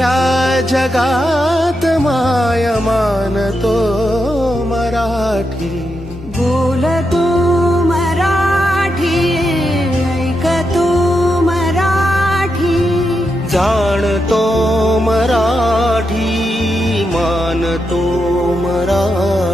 वढ्या जगात माय मानतो मराठी. बोलतो मराठी ऐकतो मराठी. जाणतो मराठी मानतो मराठी.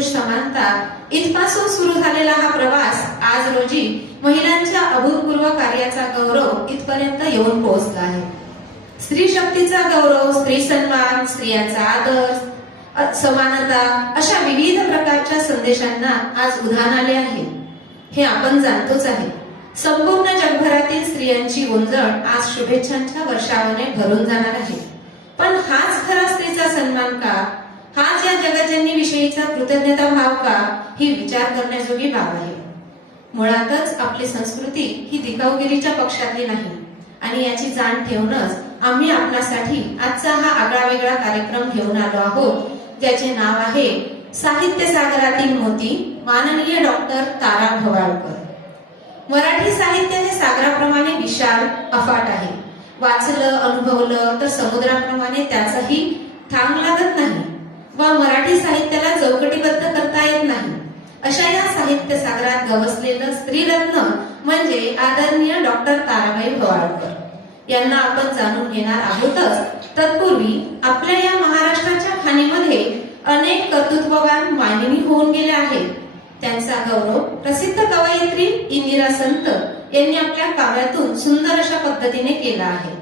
पुरुष समानता. इथपासून सुरू झालेला हा प्रवास आज रोजी महिलांच्या अभूतपूर्व कार्याचा गौरव इथपर्यंत येऊन पोहोचला आहे. स्त्री शक्तीचा गौरव स्त्री सन्मान स्त्रियांचा आदर समानता अशा विविध प्रकारच्या संदेशांना आज उधाण आले आहे. हे आपण जाणतोच आहे. संपूर्ण जगभरातील स्त्रियांची गोंजण आज शुभेच्छांच्या वर्षावाने भरून जाणार आहे. पण हाच खरा स्त्रीचा सन्मान का? हाच या जगजननी विषयीचा कृतज्ञता भाव का ही विचार करण्याजोगी बाब आहे. मुळातच आपली संस्कृती ही दिखावगिरीच्या पक्षातली नाही आणि याची जाण ठेवूनच आम्ही आपणासाठी आजचा हा आगळा वेगळा कार्यक्रम घेऊन आलो आहोत ज्याचे नाव आहे साहित्य सागरातील मोती माननीय डॉक्टर तारा भवाळकर. मराठी साहित्य हे सागराप्रमाणे विशाल अफाट आहे. वाचलं अनुभवलं तर समुद्राप्रमाणे त्याचाही थांग लागत नाही. व मराठी साहित्याला चौकटीबद्ध करता येत नाही. अशा या साहित्य सागरात गवसलेलं स्त्रीरत्न म्हणजे आदरणीय डॉक्टर ताराबाई भवाळकर यांना आपण जाणून घेणार आहोतच. तत्पूर्वी आपल्या या महाराष्ट्राच्या खाणीमध्ये अनेक कर्तृत्ववान मानिनी होऊन गेल्या आहेत. त्यांचा गौरव प्रसिद्ध कवयित्री इंदिरा संत यांनी आपल्या काव्यातून सुंदर अशा पद्धतीने केला आहे.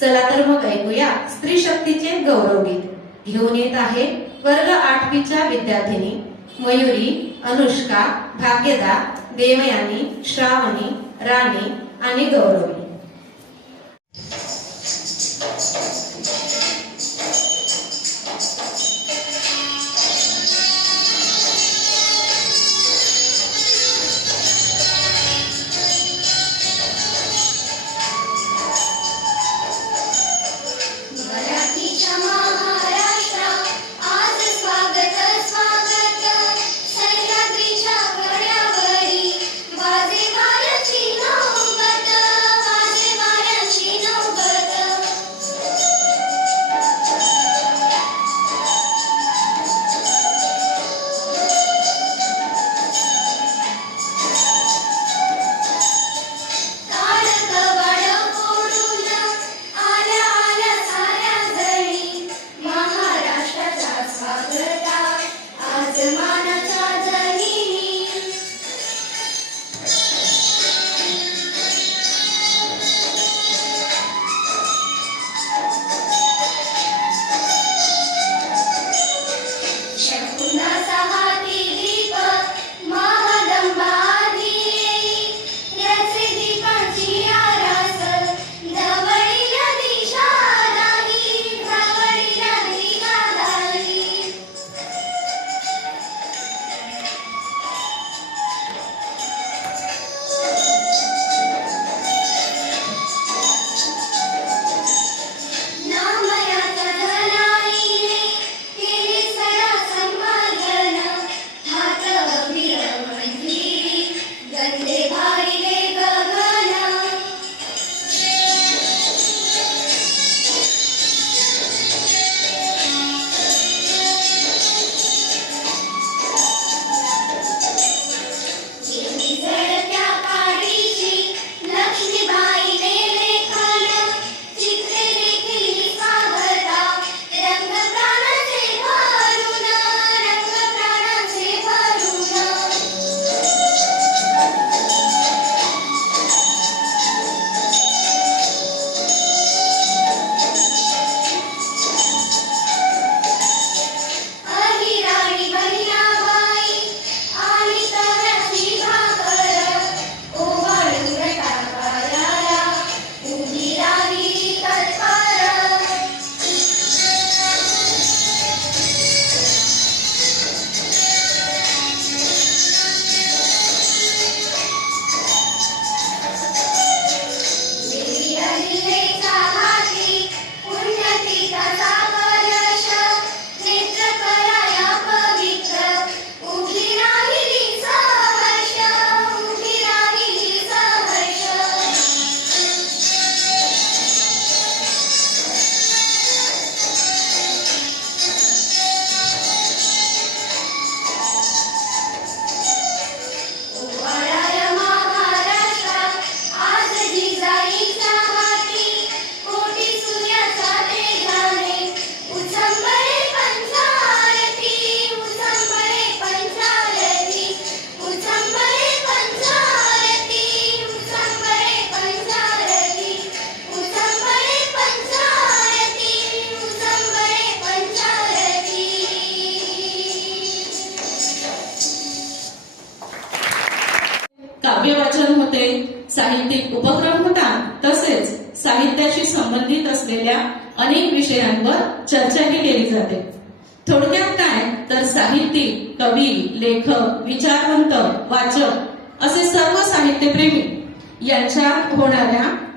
चला तर मग ऐकूया स्त्री शक्तीचे गौरव गीत घेऊन येत आहे वर्ग आठवीच्या विद्यार्थिनी मयुरी अनुष्का भाग्यदा देवयानी श्रावणी राणी आणि गौरवी.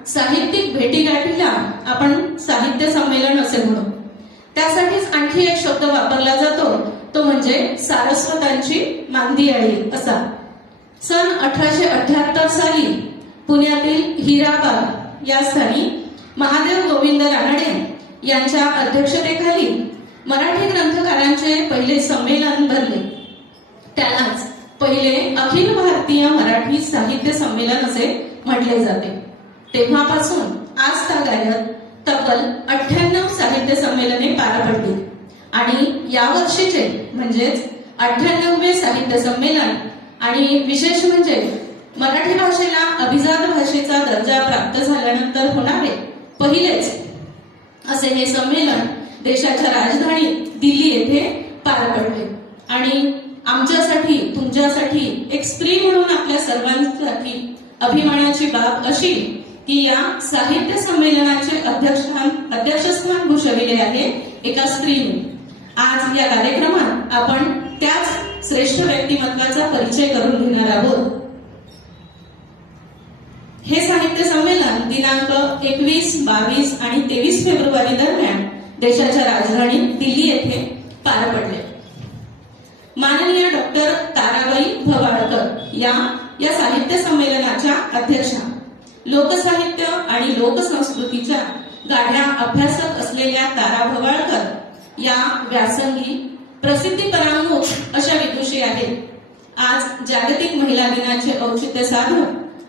साहित्यिक भेटीगाठीला आपण साहित्य संमेलन असे म्हणू त्यासाठीच आणखी एक शब्द वापरला जातो तो म्हणजे सारस्वतांची मांदियाळी असा. सन अठराशे अठ्याहत्तर साली पुण्यातील हिराबाग या स्थानी महादेव गोविंद रानडे यांच्या अध्यक्षतेखाली मराठी ग्रंथकारांचे पहिले संमेलन भरले. त्यालाच पहिले अखिल भारतीय मराठी साहित्य संमेलन असे म्हटले जाते. तेव्हापासून आज तागायत तब्बल अठ्ठ्याण्णव साहित्य संमेलने पार पडली. आणि या वर्षीचे म्हणजेच अठ्ठ्याण्णववे साहित्य संमेलन आणि विशेष म्हणजे मराठी भाषेला अभिजात भाषेचा दर्जा प्राप्त झाल्यानंतर होणारे पहिलेच असे हे संमेलन देशाच्या राजधानी दिल्ली येथे पार पडले. आणि आमच्यासाठी तुमच्यासाठी एक स्त्री म्हणून आपल्या सर्वांसाठी अभिमानाची बाब अशी की या साहित्य संमेलनाचे अध्यक्षस्थान अध्यक्षस्थान भूषविले आहे एका स्त्रीने. आज या कार्यक्रमात आपण त्याच श्रेष्ठ व्यक्तिमत्वाचा परिचय करून घेणार आहोत. हे साहित्य संमेलन दिनांक एकवीस बावीस आणि तेवीस फेब्रुवारी दरम्यान देशाच्या राजधानी दिल्ली येथे पार पडले. माननीय डॉक्टर ताराबाई भवाळकर या या साहित्य संमेलनाच्या अध्यक्षा लोकसाहित्य आणि लोकसंस्कृतीच्या गाढ्या अभ्यासक असलेल्या तारा भवाळकर या व्यासंगी प्रसिद्धी परांमुख अशा विदुषी आहेत. आज जागतिक महिला दिनाचे औचित्य साधून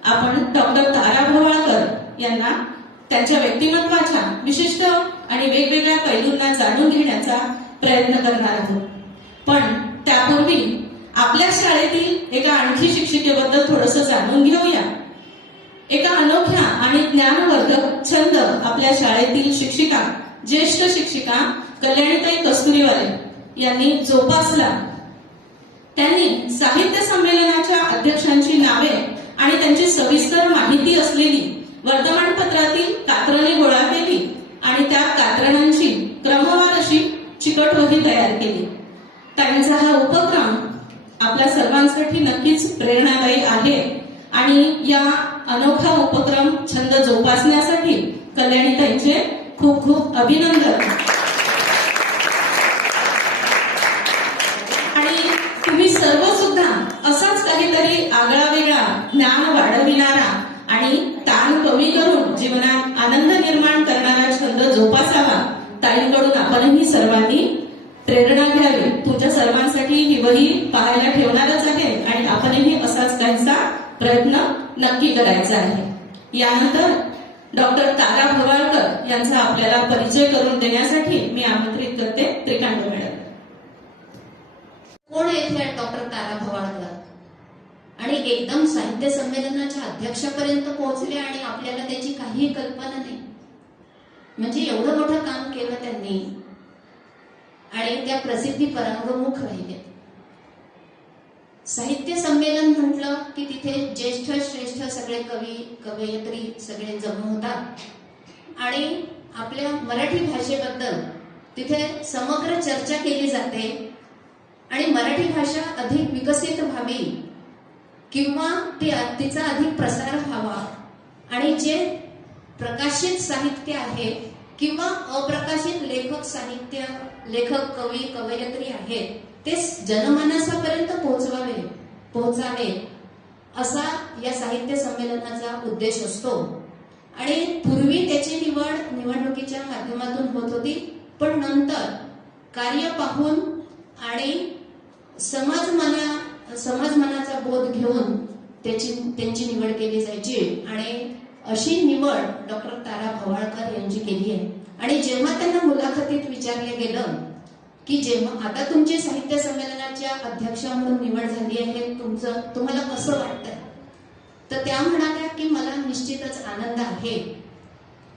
आपण डॉक्टर तारा भवाळकर यांना त्यांच्या व्यक्तिमत्वाच्या विशिष्ट आणि वेगवेगळ्या पैलूंना जाणून घेण्याचा प्रयत्न करणार आहोत. पण त्यापूर्वी आपल्या शाळेतील एका आणखी शिक्षिकेबद्दल थोडस जाणून घेऊया. एका अनोख्या आणि ज्ञानवर्धक छंद आपल्या शाळेतील शिक्षिका ज्येष्ठ शिक्षिका कल्याणीताई कस्तुरीवाले यांनी जोपासला. त्यांनी साहित्य संमेलनाच्या अध्यक्षांची नावे आणि त्यांची सविस्तर माहिती असलेली वर्तमानपत्रातील कात्रणे गोळा केली आणि त्या कात्रणांची क्रमवार अशी चिकटवही तयार केली. त्यांचा हा उपक्रम आपल्या सर्वांसाठी नक्कीच प्रेरणादायी आहे आणि या अनोखा उपक्रम छंद जोपासण्यासाठी कल्याणीताईंचे खूप खूप अभिनंदन. आणि तुम्ही सर्व सुद्धा असाच काहीतरी आगळा वेगळा ज्ञान वाढविणारा आणि ताण कमी करून जीवनात आनंद निर्माण करणारा छंद जोपासावा ताईंकडून आपणही सर्वांनी प्रेरणा घ्यावी. तुमच्या सर्वांसाठी ही वही पाहायला ठेवणारच आहे आणि आपणही असाच काहीसा प्रयत्न नक्की करायचं आहे. यानंतर डॉक्टर तारा भवाळकर यांचा आपल्याला परिचय करून देण्यासाठी मी आमंत्रित करते. त्रिकांड मॅडम. कोण येथे डॉक्टर तारा भवाळकर? आणि एकदम साहित्य संमेलनाच्या अध्यक्षापर्यंत पोहोचले आणि आपल्याला त्याची काहीही कल्पना नाही. म्हणजे एवढं मोठं काम केलं त्यांनी. आणि त्या प्रसिद्धी परांगमुख राहिल्या साहित्य संमेलन म्हटलं की तिथे ज्येष्ठ श्रेष्ठ सगळे कवी कवयित्री सगळे जमून होतात. आणि आपल्या मराठी भाषेबद्दल तिथे समग्र चर्चा केली जाते. आणि मराठी भाषा अधिक विकसित व्हावी किंवा ती तिचा अधिक प्रसार व्हावा. आणि जे प्रकाशित साहित्य आहे किंवा अप्रकाशित लेखक साहित्य लेखक कवी कवयित्री आहेत ते जनमानसापर्यंत पोहोचवावे पोहोचावे असा या साहित्य संमेलनाचा उद्देश असतो. आणि पूर्वी त्याची निवड निवडणुकीच्या माध्यमातून होत होती पण नंतर कार्य पाहून आणि समाज मना समाज मनाचा बोध घेऊन त्याची त्यांची निवड केली जायची. आणि अशी निवड डॉक्टर तारा भवाळकर यांची केली आहे. आणि जेव्हा त्यांना मुलाखतीत विचारले गेलं की जेव्हा आता तुमची साहित्य संमेलनाच्या अध्यक्ष म्हणून निवड झाली आहे तुमचं तुम्हाला कसं वाटतंय? तर त्या म्हणाल्या की मला निश्चितच आनंद आहे.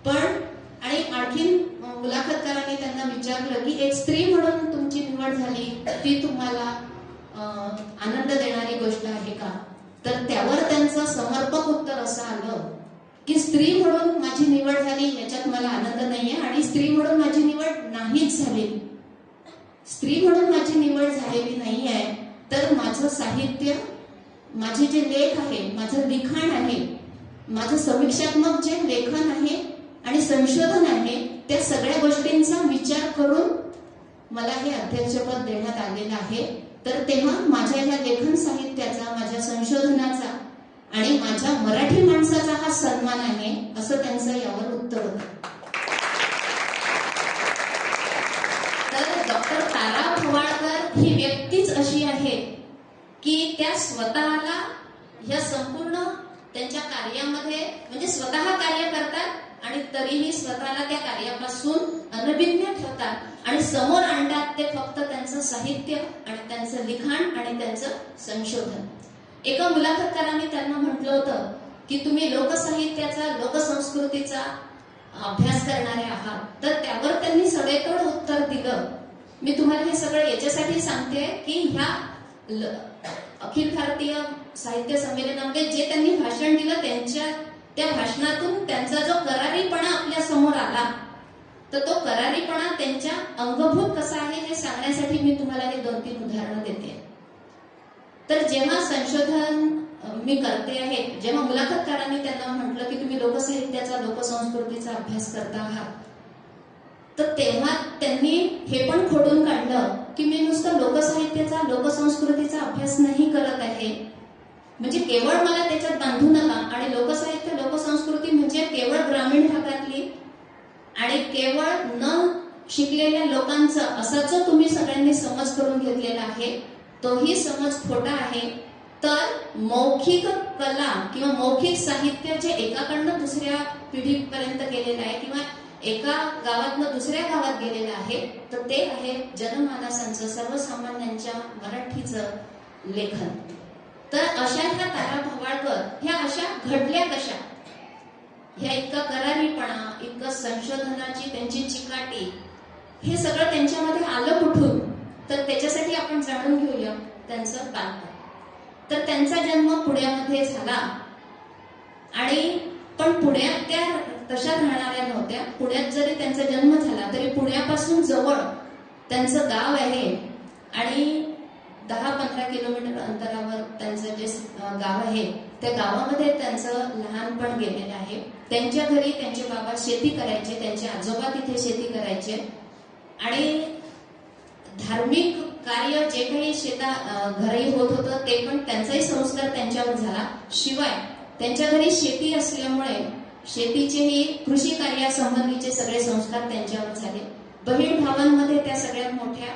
पण आणि आणखीन मुलाखतकारांनी त्यांना विचारलं की एक स्त्री म्हणून तुमची निवड झाली ती तुम्हाला आनंद देणारी गोष्ट आहे का? तर त्यावर त्यांचं समर्पक उत्तर असं आलं की स्त्री म्हणून माझी निवड झाली याच्यात मला आनंद नाहीये आणि स्त्री म्हणून माझी निवड नाहीच झाली. स्त्री म्हणून माझी निवड झालेली नाही आहे तर माझं साहित्य माझे जे लेख आहे माझं लिखाण आहे माझं समीक्षात्मक जे लेखन आहे आणि संशोधन आहे त्या सगळ्या गोष्टींचा विचार करून मला हे अध्यक्षपद देण्यात आलेलं आहे. तर तेव्हा माझ्या ह्या लेखन साहित्याचा माझ्या संशोधनाचा आणि माझ्या मराठी माणसाचा हा सन्मान आहे असं त्यांचं यावर उत्तर होतं तर डॉक्टर तारा ही व्यक्तीच अशी आहे की त्या स्वतःला ह्या संपूर्ण त्यांच्या कार्यामध्ये म्हणजे स्वतः कार्य करतात आणि तरीही स्वतःला त्या कार्यापासून अनभिज्ञ ठेवतात आणि समोर आणतात ते फक्त त्यांचं साहित्य आणि त्यांचं लिखाण आणि त्यांचं संशोधन. एका मुलाखतकाराने त्यांना म्हटलं होतं की तुम्ही लोकसाहित्याचा लोकसंस्कृतीचा अभ्यास करणारे आहात. तर त्यावर त्यांनी सडेतोड उत्तर दिलं. मी तुम्हाला हे सगळं याच्यासाठी सांगते की ह्या ल- अखिल भारतीय साहित्य संमेलनामध्ये जे त्यांनी भाषण दिलं त्यांच्या त्या भाषणातून त्यांचा जो करारीपणा आपल्यासमोर आला तर तो करारीपणा त्यांच्या अंगभूत कसा आहे हे सांगण्यासाठी मी तुम्हाला हे दोन तीन उदाहरणं देते. तर जेव्हा संशोधन मी करते आहे जेव्हा मुलाखतकारांनी त्यांना म्हटलं की तुम्ही लोकसाहित्याचा लोकसंस्कृतीचा अभ्यास करता आहात तर तेव्हा त्यांनी हे पण खोडून काढलं की मी नुसतं लोकसाहित्याचा लोकसंस्कृतीचा अभ्यास नाही करत आहे. म्हणजे केवळ मला त्याच्यात बांधू नका. आणि लोकसाहित्य लोकसंस्कृती म्हणजे केवळ ग्रामीण भागातली आणि केवळ न शिकलेल्या लोकांचं असा जो तुम्ही सगळ्यांनी समज करून घेतलेला आहे तोही समज खोटा आहे. तर मौखिक कला किंवा मौखिक साहित्य जे एकाकडनं दुसऱ्या पिढीपर्यंत गेलेलं आहे किंवा एका गावातनं दुसऱ्या गावात गेलेलं आहे तर ते आहे जनमानसांचं सर्वसामान्यांच्या मराठीचं लेखन. तर अशा ह्या तारा भवाळकर ह्या अशा घडल्या कशा? ह्या इतका करारीपणा इतकं संशोधनाची त्यांची चिकाटी हे सगळं त्यांच्यामध्ये आलं कुठून? तर त्याच्यासाठी आपण जाणून घेऊया त्यांचं बालपण. तर त्यांचा जन्म पुण्यामध्ये झाला. आणि पण पुण्यात त्या तशा राहणाऱ्या नव्हत्या. पुण्यात जरी त्यांचा जन्म झाला तरी पुण्यापासून जवळ त्यांचं गाव आहे. आणि दहा पंधरा किलोमीटर अंतरावर त्यांचं जे गाव आहे त्या गावामध्ये त्यांचं लहानपण गेलेलं आहे. त्यांच्या घरी त्यांचे बाबा शेती करायचे त्यांचे आजोबा तिथे शेती करायचे. आणि धार्मिक कार्य जे काही शेता घरी होत होतं ते पण त्यांचाही संस्कार त्यांच्यावर झाला. शिवाय त्यांच्या घरी शेती असल्यामुळे शेतीचेही कृषी कार्यासंबंधीचे सगळे संस्कार त्यांच्यावर झाले. बहीण भावांमध्ये त्या सगळ्यात मोठ्या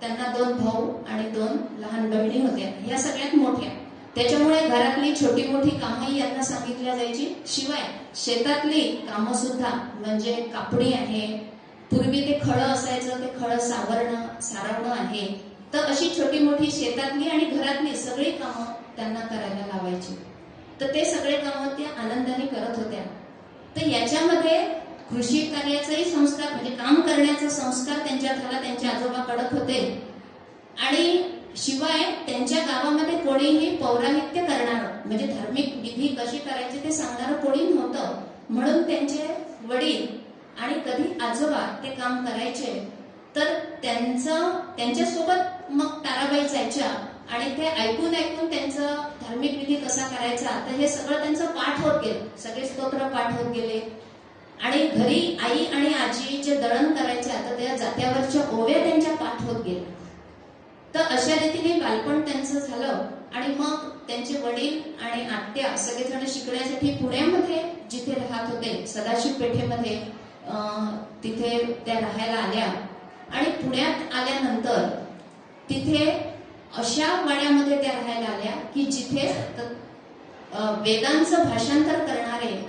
त्यांना दोन भाऊ आणि दोन लहान बहिणी होत्या. ह्या सगळ्यात मोठ्या. त्याच्यामुळे घरातली छोटी मोठी कामही यांना सांगितल्या जायची. शिवाय शेतातली कामं सुद्धा म्हणजे कापणी आहे पूर्वी ते खळं असायचं ते खळं सावरणं सारवणं आहे. तर अशी छोटी मोठी शेतातली आणि घरातली सगळी कामं त्यांना करायला लावायची. तर ते सगळे कामं त्या आनंदाने करत होत्या. तर याच्यामध्ये कृषी कार्याचाही संस्कार म्हणजे काम करण्याचा संस्कार त्यांच्या झाला त्यांचे आजोबा कडक होते. आणि शिवाय त्यांच्या गावामध्ये कोणीही पौराहित्य करणार म्हणजे धार्मिक विधी कशी करायची ते सांगणारं कोणी नव्हतं. म्हणून त्यांचे वडील आणि कधी आजोबा ते काम करायचे तर त्यांचं त्यांच्यासोबत मग ताराबाई जायच्या आणि ते ऐकून ऐकून त्यांचं धार्मिक विधी कसा करायचा? तर हे सगळं त्यांचं पाठ होत गेलं. सगळे स्तोत्र पाठ होत गेले. आणि घरी आई आणि आजी जे दळण करायच्या तर त्या जात्यावरच्या ओव्या त्यांच्या पाठ होत गेल्या. तर अशा रीतीने बालपण त्यांचं झालं. आणि मग त्यांचे वडील आणि आत्या सगळेजण शिकण्यासाठी पुण्यामध्ये जिथे राहत होते सदाशिव पेठेमध्ये तिथे त्या राहायला आल्या. आणि पुण्यात आल्यानंतर तिथे अशा वाड्यामध्ये त्या राहायला आल्या की जिथे वेदांचं भाषांतर करणारे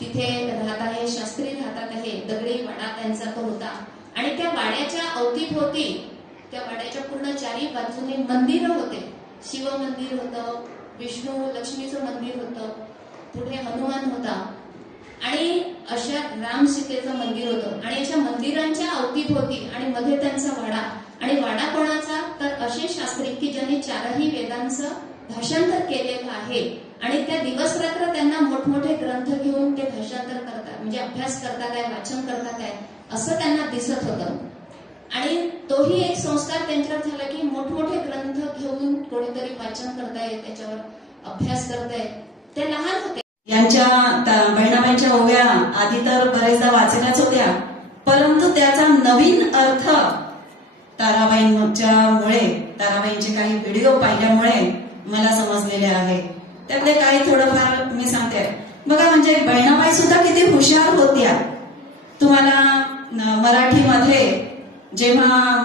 तिथे राहत आहे शास्त्री राहतात आहे दगडी वाडा त्यांचा तो होता. आणि त्या वाड्याच्या अवतीभोवती त्या वाड्याच्या पूर्ण चारी बाजूने मंदिर होते. शिव मंदिर होतं विष्णू लक्ष्मीचं मंदिर होतं पुढे हनुमान होता. आणि अशा राम सीतेचं मंदिर होतं. आणि अशा मंदिरांच्या अवतीभोवती आणि मध्ये त्यांचा वाडा. आणि वाडा कोणाचा तर असे शास्त्री की ज्यांनी चारही वेदांचं भाषांतर केलेलं आहे आणि त्या दिवस रात्र त्यांना मोठमोठे ग्रंथ घेऊन ते भाषांतर करतात म्हणजे अभ्यास करतात आहे वाचन करतात आहे असं त्यांना दिसत होतं. आणि तोही एक संस्कार त्यांच्यावर झाला की मोठमोठे ग्रंथ घेऊन कोणीतरी वाचन करताय त्याच्यावर अभ्यास करताय. ते लहान होते. यांच्या बहिणाबाईंच्या ओव्या आधी तर बरेचदा वाचल्याच होत्या परंतु त्याचा नवीन अर्थ ताराबाईंच्यामुळे ताराबाईंचे काही व्हिडिओ पाहिल्यामुळे मला समजलेले आहे. त्यातले काही थोडंफार मी सांगते. बघा म्हणजे बहिणाबाई सुद्धा किती हुशार होत्या. तुम्हाला मराठीमध्ये जेव्हा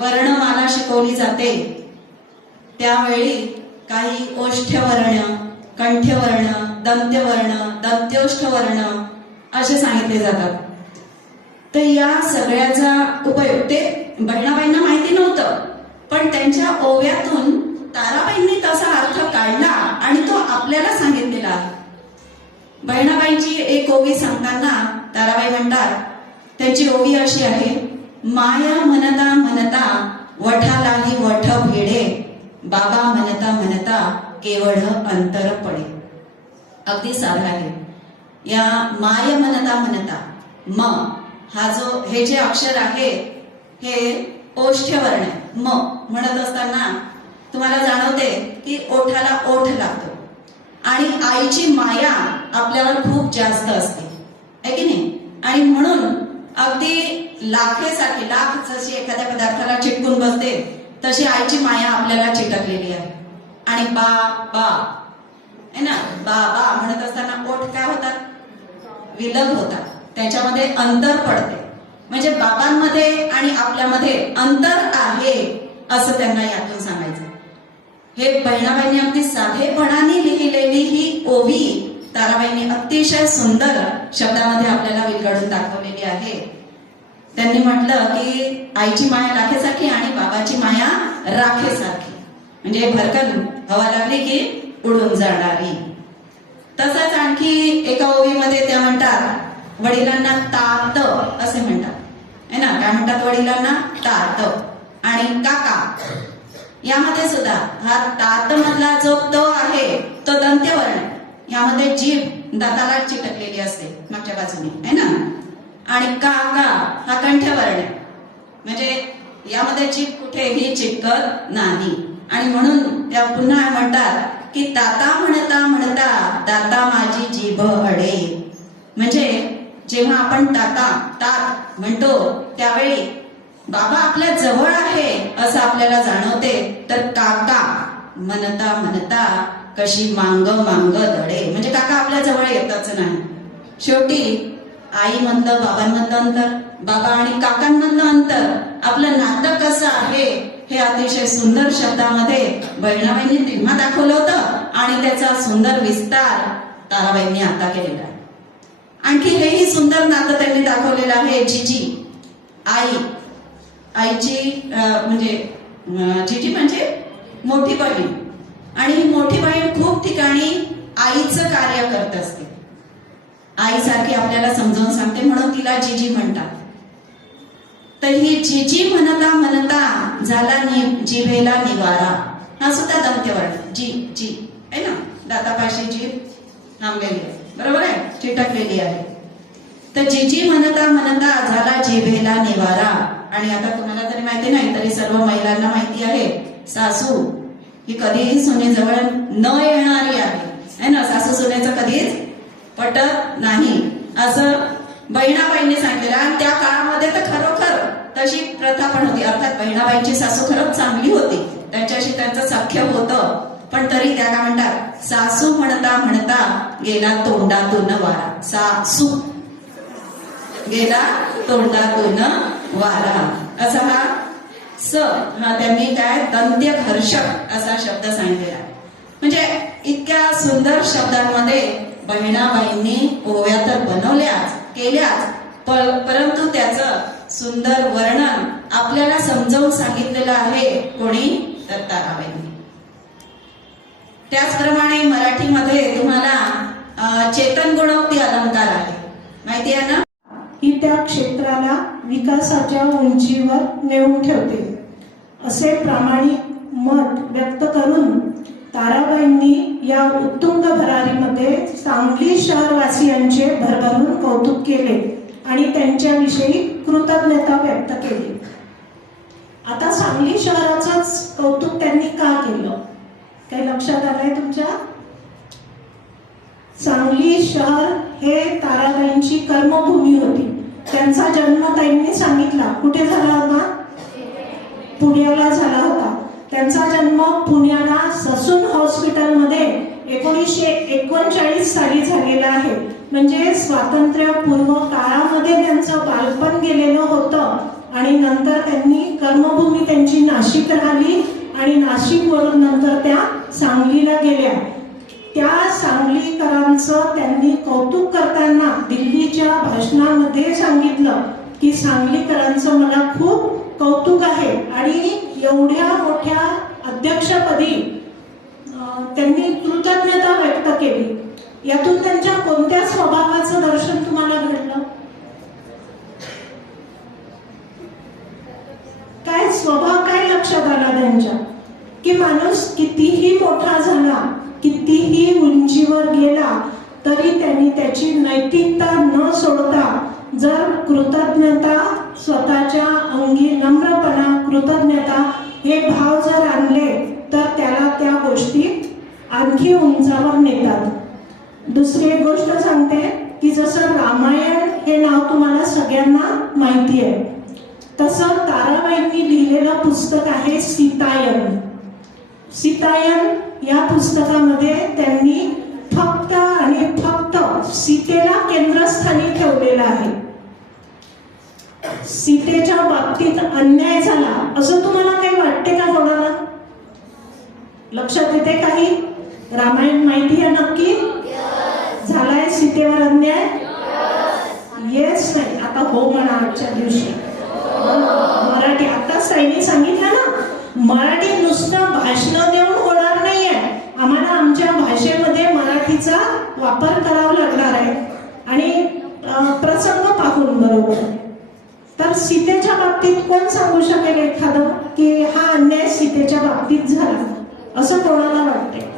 वर्णमाला शिकवली जाते त्यावेळी काही ओष्ठ्यवर्ण कंठ्यवर्ण दंत्यवर्ण दंत्योष्ठवर्ण असे सांगितले जातात. तर या सगळ्याचा उपयोग ते बहिणाबाईंना माहिती नव्हतं. पण त्यांच्या ओव्यातून ताराबाईंनी तसा अर्थ काढला आणि तो आपल्याला सांगितलेला. बहिणाबाईंची एक ओवी सांगताना ताराबाई म्हणतात त्यांची ओवी अशी आहे माया म्हणता म्हणता वठालाही वठ भेडे बाबा म्हणता म्हणता केवढ अंतर पडे. अगदी साधा आहे. या माय म्हणता म्हणता म हा जो हे जे अक्षर आहे हे ओष्ठ्यवर्ण आहे म म्हणत असताना तुम्हाला जाणवते की ओठाला ओठ लागतो. आणि आईची माया आपल्यावर खूप जास्त असते. आहे की नाही? आणि म्हणून अगदी लाखेसारखी लाख जशी एखाद्या पदार्थाला चिटकून बसते तशी आईची माया आपल्याला चिटकलेली आहे. आणि बा बा है ना? बा बा म्हणत असताना ओठ काय होतात? विलग होतात. त्याच्यामध्ये अंतर पडते. म्हणजे बाबांमध्ये आणि आपल्यामध्ये अंतर आहे असं त्यांना यातून सांगायचं. हे बहिणाबाईंनी अगदी साधेपणाने लिहिलेली ही ओवी ताराबाईंनी अतिशय सुंदर शब्दामध्ये आपल्याला विलगडून दाखवलेली आहे. त्यांनी म्हटलं की आईची माया राखेसारखी आणि बाबाची माया राखेसारखी. म्हणजे भरकन हवा लागली की उडून जाणारी. तसंच आणखी एका ओवीमध्ये त्या म्हणतात वडिलांना तात असे म्हणतात. है ना? काय म्हणतात वडिलांना? तात आणि काका यामध्ये सुद्धा हा तात मधला जो त आहे तो दंत्यवर्ण यामध्ये जीभ दाताला चिटकलेली असते मागच्या बाजूने है ना? आणि काका हा कंठवर्ण आहे म्हणजे यामध्ये जीभ कुठेही चिटकत नाही. आणि म्हणून त्या पुन्हा म्हणतात की ताता म्हणता म्हणता दाता माझी जीभ अडे. म्हणजे जेव्हा आपण ताता तात म्हणतो त्यावेळी बाबा आपल्या जवळ आहे असं आपल्याला जाणवते तर काका म्हणता म्हणता कशी मांग मांग दडे म्हणजे काका आपल्या जवळ येतच नाही. शेवटी आई मधलं बाबांमधलं अंतर बाबा आणि काकांमधलं अंतर. आपलं नातं कसं आहे हे अतिशय सुंदर शब्दामध्ये बहिणाबाईंनी तेव्हा दाखवलं होतं आणि त्याचा सुंदर विस्तार ताराबाईंनी आता केलेला आहे. आणखी हेही सुंदर नातं त्यांनी दाखवलेलं आहे जिजी. आई. आईची म्हणजे जिजी म्हणजे मोठी बहीण. आणि ही मोठी बहीण खूप ठिकाणी आईचं कार्य करत असते. आईसारखी आपल्याला समजावून सांगते म्हणून तिला जिजी म्हणतात. तर ही जिजी म्हणता म्हणता झाला नि जिभेला निवारा. हा सुद्धा दंत्यवर्ण जी जी. आहे ना? दातापाशी जीभ थांबलेली आहे. बरोबर आहे? चिटकलेली आहे. तर जिजी म्हणता म्हणता झाला जिभेला निवारा. आणि आता तुम्हाला तरी माहिती नाही तरी सर्व महिलांना माहिती आहे सासू ही कधीही सुनेजवळ न येणारी आहे. ना? सासू सुनेचं कधीच पटत नाही. असं बहिणाबाईंनी सांगितलं आणि त्या काळामध्ये तर खरोखर तशी प्रथा पण होती. अर्थात बहिणाबाईंची सासू खरंच चांगली होती. त्यांच्याशी त्यांचं सख्य होतं. पण तरी त्या काय म्हणतात सासू म्हणता म्हणता गेला तोंडातून वारा. सासू गेला तोंडातून वारा. असा हा स हा त्यांनी काय? दंत्य घर्षक असा शब्द सांगितलेला म्हणजे इतक्या सुंदर शब्दांमध्ये बहिणाबाईंनी ओव्या तर बनवल्याच केल्याच परंतु त्याचं सुंदर वर्णन आपल्याला समजावून सांगितलेलं आहे कोणी? तर त्याचप्रमाणे मराठीमध्ये तुम्हाला चेतन गुणोक्ती अलंकार आहे. माहिती आहे ना? ही त्या क्षेत्राला विकासाच्या उंचीवर नेऊन ठेवते. असे प्रामाणिक मत व्यक्त करून ताराबाईंनी या उत्तुंग भरारीमध्ये सांगली शहरवासियांचे भरभरून कौतुक केले आणि त्यांच्याविषयी कृतज्ञता व्यक्त केली. आता सांगली शहराचंच कौतुक त्यांनी का केलं? काही लक्षात आलंय तुमच्या? सांगली शहर हे ताराबाईंची कर्मभूमी होती. त्यांचा जन्म ताईंनी सांगितला. कुठे झाला होता? पुण्याला झाला होता. त्यांचा जन्म पुण्याला ससून हॉस्पिटलमध्ये एकोणीसशे एकोणचाळीस साली झालेला आहे. म्हणजे स्वातंत्र्यपूर्व काळामध्ये त्यांचं बालपण गेलेलं होतं आणि नंतर त्यांनी कर्मभूमी त्यांची नाशिक राहिली. आणि नाशिकवरून नंतर त्या सांगलीला गेल्या. त्या सांगलीकरांचं त्यांनी कौतुक करताना दिल्लीच्या भाषणामध्ये सांगितलं की सांगलीकरांचं मला खूप कौतुक आहे आणि एवढ्या मोठ्या अध्यक्षपदी त्यांनी कृतज्ञता व्यक्त केली. यातून त्यांच्या कोणत्या स्वभावाचं दर्शन तुम्हाला घडलं? काय स्वभाव काय लक्षात आला त्यांच्या? की माणूस कितीही मोठा झाला कितीही उंचीवर गेला तरी त्यांनी त्याची नैतिकता न सोडता जर कृतज्ञता स्वतःच्या अंगी नम्रपणा कृतज्ञता हे भाव जर आणले तर त्याला त्या गोष्टी आणखी उंचावर नेतात. दुसरी एक गोष्ट सांगते की जसं रामायण हे नाव तुम्हाला सगळ्यांना माहिती आहे. तसं ताराबाईंनी लिहिलेलं पुस्तक आहे सीतायन सीतायन या पुस्तकामध्ये त्यांनी फक्त आणि फक्त सीतेला केंद्रस्थानी ठेवलेलं आहे सीतेच्या बाबतीत अन्याय झाला असं तुम्हाला काही वाटते का कोणाला लक्षात येते काही रामायण माहिती आहे नक्की झालाय सीतेवर अन्याय येस नाही आता हो म्हणा आजच्या दिवशी मराठी. आता साईने सांगितलं ना मराठी नुसतं भाषण देऊन होणार नाहीये. आम्हाला आमच्या भाषेमध्ये मराठीचा वापर करावा लागणार आहे. आणि प्रसंग पाहून बरोबर. तर सीतेच्या बाबतीत कोण सांगू शकेल एखादं? की हा अन्याय सीतेच्या बाबतीत झाला. असं कोणाला वाटते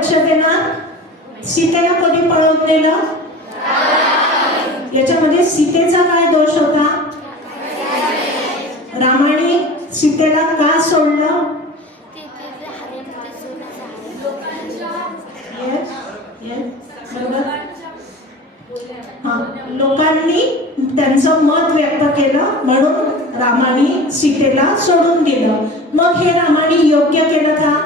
लक्ष देणार सीतेला कधी पळवून दिलं याच्यामध्ये सीतेचा काय दोष होता? रामाने सीतेला का सोडलं? लोकांनी त्यांचं मत व्यक्त केलं म्हणून रामाने सीतेला सोडून दिलं. मग हे रामाने योग्य केलं का?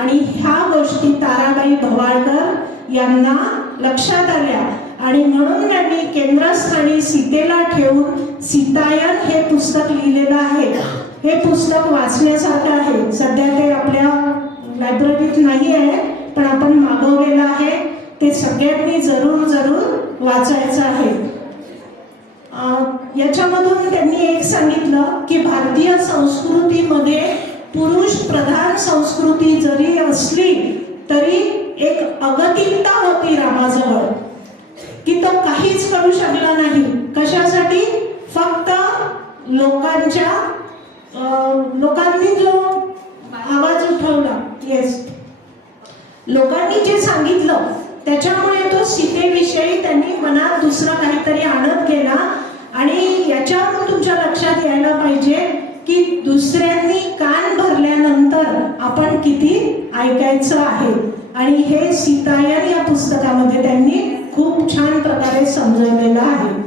आणि ह्या गोष्टी ताराबाई भवाळकर यांना लक्षात आल्या. आणि म्हणून त्यांनी केंद्रस्थानी सीतेला ठेवून सीतायन हे पुस्तक लिहिलेलं आहे. हे पुस्तक वाचण्यासारखं आहे. सध्या ते आपल्या लायब्ररीत नाही आहे पण आपण मागवलेलं आहे. ते सगळ्यांनी जरूर जरूर वाचायचं आहे. याच्यामधून त्यांनी एक सांगितलं की भारतीय संस्कृतीमध्ये पुरुष प्रधान संस्कृती जरी असली तरी एक अगतिकता होती रामाजवळ. की तो काहीच करू शकला नाही. कशासाठी? फक्त लोकांच्या लोकांनी जो आवाज उठवला येस लोकांनी जे सांगितलं त्याच्यामुळे तो सीतेविषयी त्यांनी मनात दुसरा काहीतरी आणत गेला. आणि याच्यावरून तुमच्या लक्षात यायला पाहिजे की दुसऱ्यांनी तर आपण किती ऐकायचं आहे? आणि हे सीतायन या पुस्तकामध्ये त्यांनी खूप छान प्रकारे समजवलेलं आहे.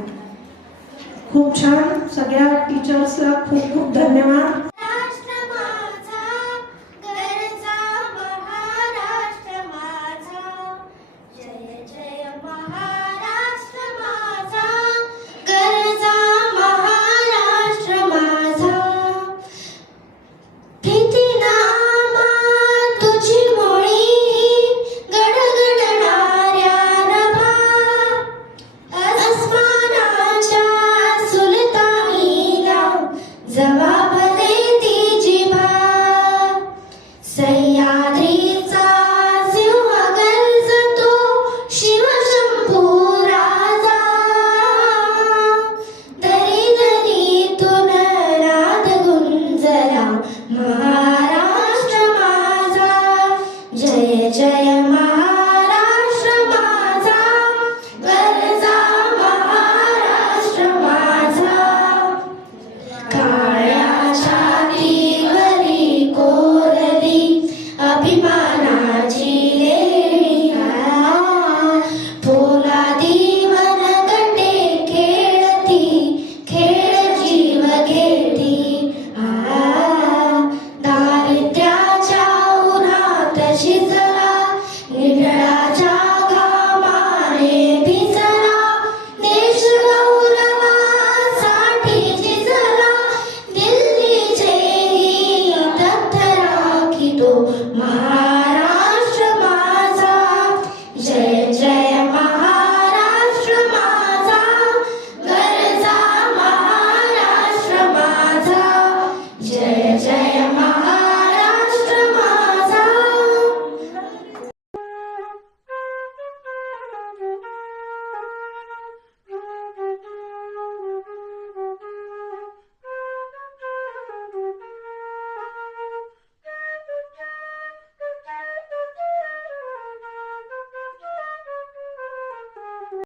खूप छान. सगळ्या टीचर्सला खूप खूप धन्यवाद.